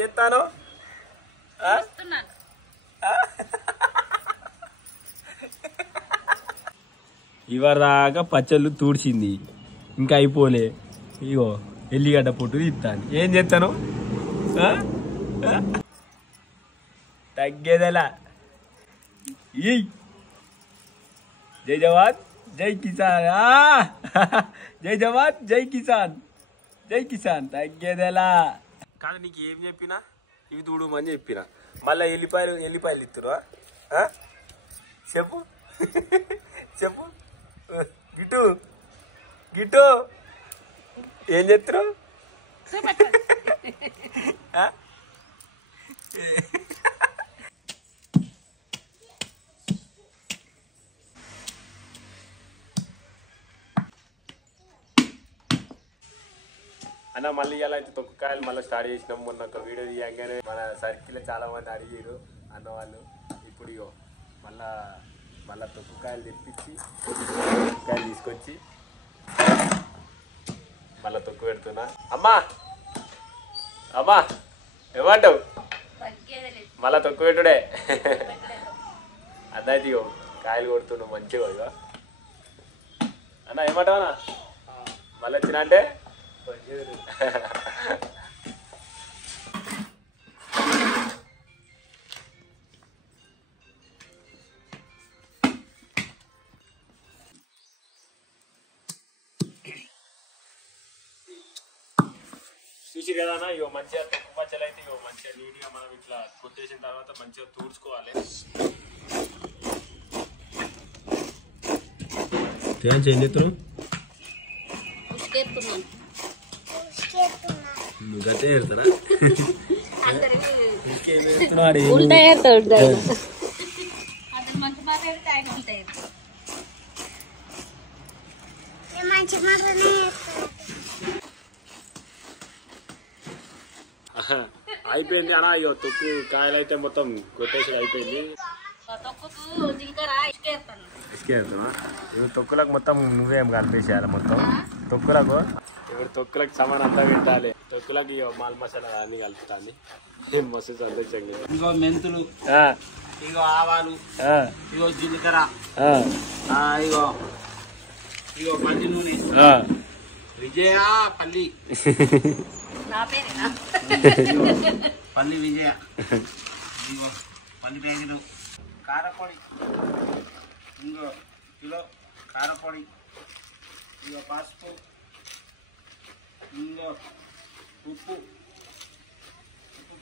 చెప్తాను ఇవరిదాకా పచ్చళ్ళు తూడ్చింది ఇంకా అయిపోలే. ఇగో ఎల్లిగడ్డ పొట్టు తీస్తాను. ఏం చేస్తాను తగ్గేదలా. జై జవాన్ జై కిసాన్, జై జవాన్ జై కిసాన్, జై కిసాన్. తగ్గేదలా కాదు. నీకు ఏం చెప్పినా ఇవి దూడమని చెప్పిన, మళ్ళీ ఎల్లిపాయలు ఇస్తున్నా. చెప్పు చెప్పు గిట్టు గిట్టు ఏం చెప్తున్నావు? అన్న మళ్ళీ ఇలా అయితే తొక్కకాయలు మళ్ళీ స్టార్ట్ చేసినాం. మొన్న ఒక వీడియో తీయంగానే మన సర్కిల్లో చాలా మంది అడిగారు అన్న వాళ్ళు. ఇప్పుడు ఇగో మళ్ళా తొక్కకాయలు తెప్పించి తొక్కకాయలు తీసుకొచ్చి మళ్ళీ తొక్కు పెడుతున్నా. అమ్మా అమ్మా ఏమంటావు? మళ్ళా తొక్కు పెట్టుడే అన్న. అయితే ఇగో కాయలు కొడుతున్నావు మంచిగా. ఇగో అన్న ఏమంటావు అన్న? మళ్ళీ వచ్చినా అంటే చూసి కదా అన్న. ఇగో మంచిగా తొక్కు పచ్చలు అయితే ఇగో మంచిగా నీట్గా మనం ఇట్లా కొట్టేసిన తర్వాత మంచిగా తూడ్చుకోవాలి. ఏం చేస్తున్నావు? గట్టే చేస్తారా? అయిపోయింది అన్న. అయ్యో తొక్కు కాయలు అయితే మొత్తం కొట్టేసి అయిపోయింది. ఇసుకేస్తున్నా ఇప్పుడు తొక్కులకు మొత్తం నువ్వేం కలిపేసేయాలి. మొత్తం తొక్కులకు ఇప్పుడు తొక్కులకు సమానం అంతా పెట్టాలి. తొక్కులకు ఇగో మాల్ మసాలా అన్ని కలుపుతాను. మస్తు సంతోషంగా. ఇగో మెంతులు, ఇగో ఆవాలు, ఇగో జీలకర్ర, ఇగో ఇగో పల్లి నూనె, విజయ పల్లి పల్లి విజయ, ఇగో పల్లి ప్యాకెట్, కారపొడి, ఇంకో కిలో కారపొడి, ఇగో పసుపు, ఇంకో ఉప్పు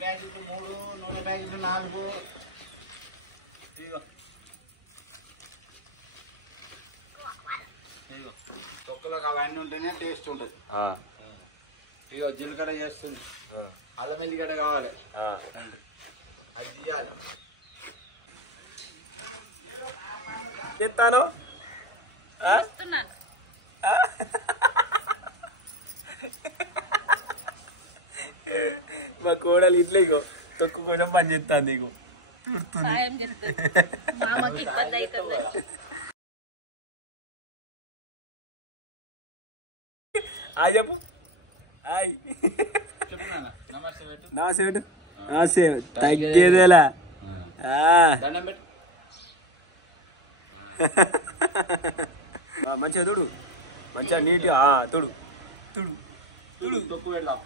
ప్యాకెట్లు 3, నూనె ప్యాకెట్లు 4. ఇగో ఇగో తొక్కలకు అవన్నీ ఉంటేనే టేస్ట్ ఉంటుంది. ఇగో జీలకర్ర చేస్తుంది, అల్లం ఎల్లిగడ్డ కావాలి, అది తీయాలి. చెప్తాను మా కోడలు ఇట్లా ఇగో తొక్కు కొంచెం పని చేస్తాను. నీకు చెప్పు. నమస్తే నమస్తే. తగ్గేదేలా మంచిగా తుడు, మంచిగా నీట్గా తుడు తుడు తుడు తొక్కు పెడదాం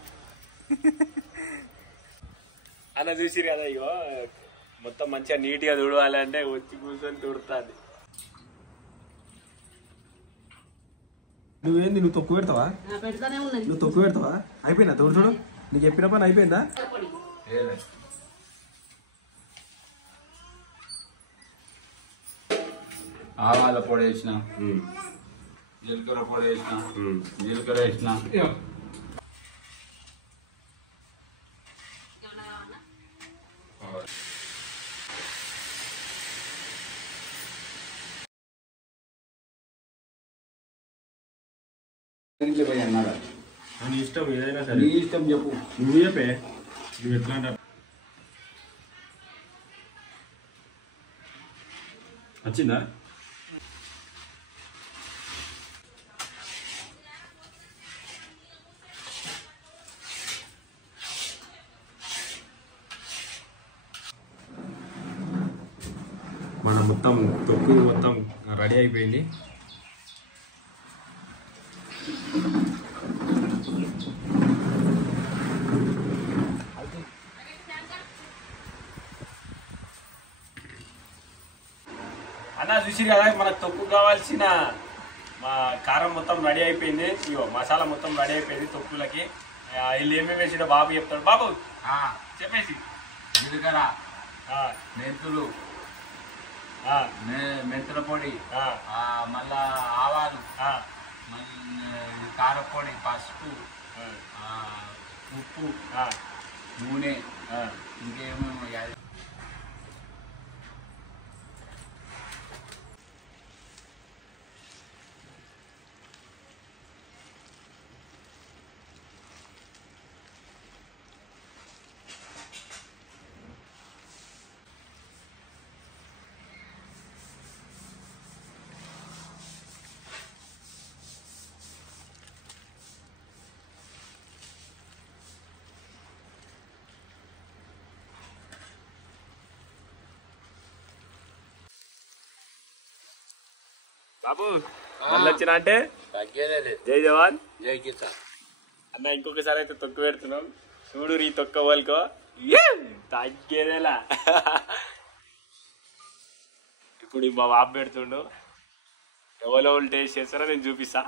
అన్న. చూసిరు కదా ఇగో మొత్తం మంచిగా నీట్గా తుడవాలంటే వచ్చి కూర్చొని తుడుతుంది. నువ్వేంది నువ్వు తొక్కు పెడతావా? నువ్వు తొక్కు పెడతావా? అయిపోయిందా తోడు? చూడు నీకు చెప్పిన పని అయిపోయిందా? ఆవాల పొడి వేసిన, జీలకర్ర పొడి వేసిన, జీలకర్ర వేసిన, నీ ఇష్టం ఏదైనా సరే. నీ ఇష్టం చెప్పు. నువ్వు చెప్పే నువ్వు ఎట్లా అంటారు. వచ్చిందా? మన మొత్తం తొక్కు మొత్తం రెడీ అయిపోయింది. అన్న చూసి కదా మనకు తొక్కు కావాల్సిన మా కారం మొత్తం రెడీ అయిపోయింది. ఇగో మసాలా మొత్తం రెడీ అయిపోయింది తొక్కులకి. వీళ్ళు ఏమేమి వేసిడో బాబు చెప్తాడు. బాబు చెప్పేసి. జీలకర్ర, మెంతులు, మెంతుల పొడి, మళ్ళా ఆవాలు, కారపొడి, పసుపు, ఉప్పు, నూనె, ఇంకేమేమి. బాబు వచ్చిన అంటే జై జవాన్ జై కిసాన్ అన్న. ఇంకొకసారి అయితే తొక్కు పెడుతున్నాం. చూడు ఈ తొక్క వాళ్ళకో తగ్గేదేలా. ఇప్పుడు మా బాబు పెడుతుండు. ఎవరో టేస్ట్ చేస్తారో నేను చూపిస్తా.